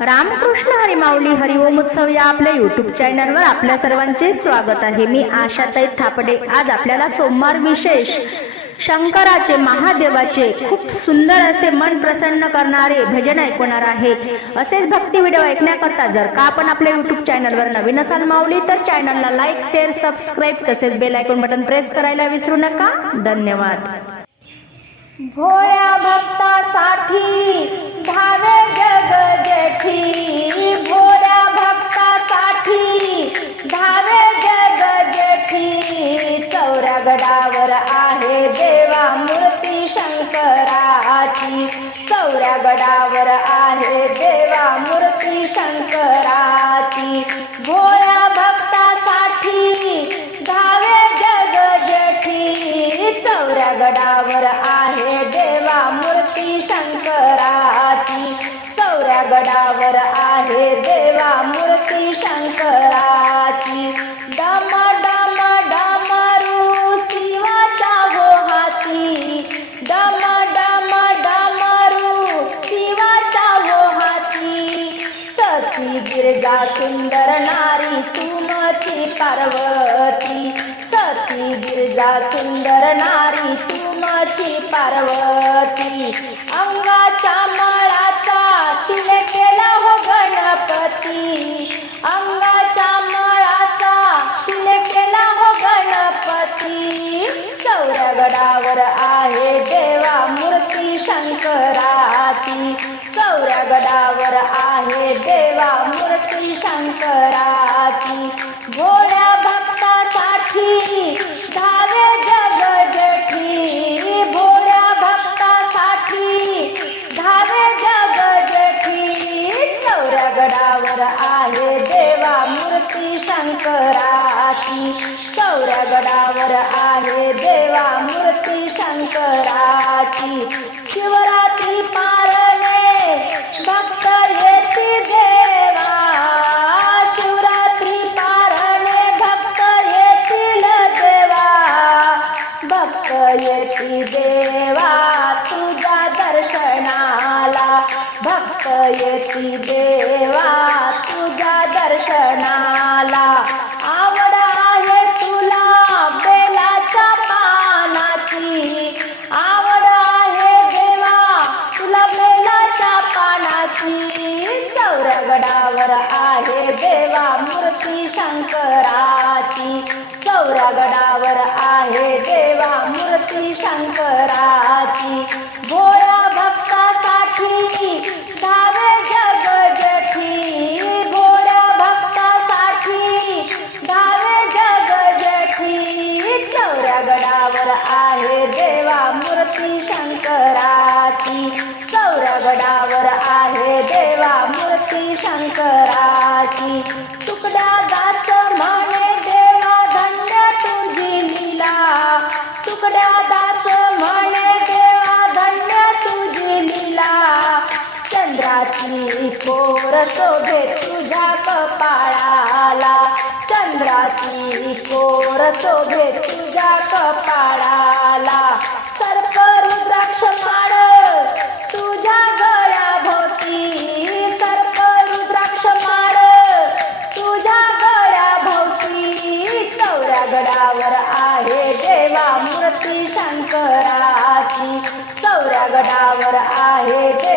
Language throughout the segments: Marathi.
रामकृष्ण हरिमाऊली हरिओम उत्सव या आपल्या युट्यूब चॅनलवर आपल्या सर्वांचे स्वागत आहे. मी आशाताई थापडे. आज आपल्याला सोमवार विशेष शंकराचे महादेवाचे खूप सुंदर असे मन प्रसन्न करणारे भजन ऐकवणार आहे. असेच भक्ती व्हिडिओ ऐकण्याकरता जर का आपण आपल्या युट्यूब चॅनलवर नवीन असाल माऊली तर चॅनलला लाईक शेअर सबस्क्राईब तसेच बेल आयकॉन बटन प्रेस करायला विसरू नका. धन्यवाद. भोळ्या भक्तासाठी शंकराची चौऱ्या गडावर आहे देवा मूर्ती शंकराची. भोळ्या भक्तासाठी धावे जग जेठी चौऱ्या गडावर आहे देवा मूर्ती शंकराची. चौऱ्या गडावर आहे देवा सती गिरजा सुंदर नारी तू तुमची पार्वती. सती गिरजा सुंदर नारी तू तुमची पार्वती. अंगाच्या मळाचा तिने केला हो गणपती. अंगाच्या मळाचा तिने केला हो गणपती. चौऱ्या आहे देवा मूर्ती शंकराची चौऱ्या शंकराची भोळ्या भक्तासाठी धावे जग जेठी भोळ्या भक्तासाठी धावे जग जेठी गडावर आहे देवा मूर्ती शंकराची चौऱ्या गडावर आहे देवा मूर्ती शंकराची भक्त येती देवा तुझ्या दर्शनाला. भक्त येती देवा तुझ्या दर्शनाला. आवड आहे तुला बेलाच्या पानाची. आवड आहे देवा तुला बेलाच्या पानाची. चौरगडावर आहे देवा मूर्ती शंकराची. चौरगडावर आहे देवा शंकराची शोभे तुझ्या कपाळाला. चंद्राची कोर शोभे तुझ्या कपाळाला. सर्प रुद्राक्ष माळ तुझ्या गळ्या भोवती. सर्प रुद्राक्ष माळ तुझ्या गळ्या भोवती. चौऱ्या गडावर आहे देवा मूर्ती शंकराची. चौऱ्या गडावर आहे देवा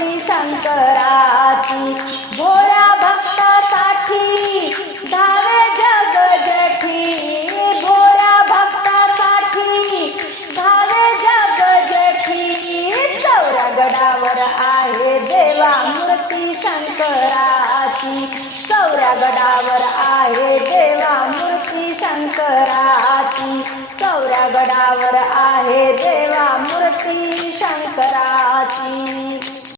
मूर्ती शंकराची. भोळ्या भक्तासाठी धावे जग जठी. भोळ्या भक्तासाठी धावे जग जठी. गडावर आहे देवा मूर्ती शंकराची. चौऱ्या गडावर आहे देवा मूर्ती शंकराची. चौऱ्या गडावर आहे देवा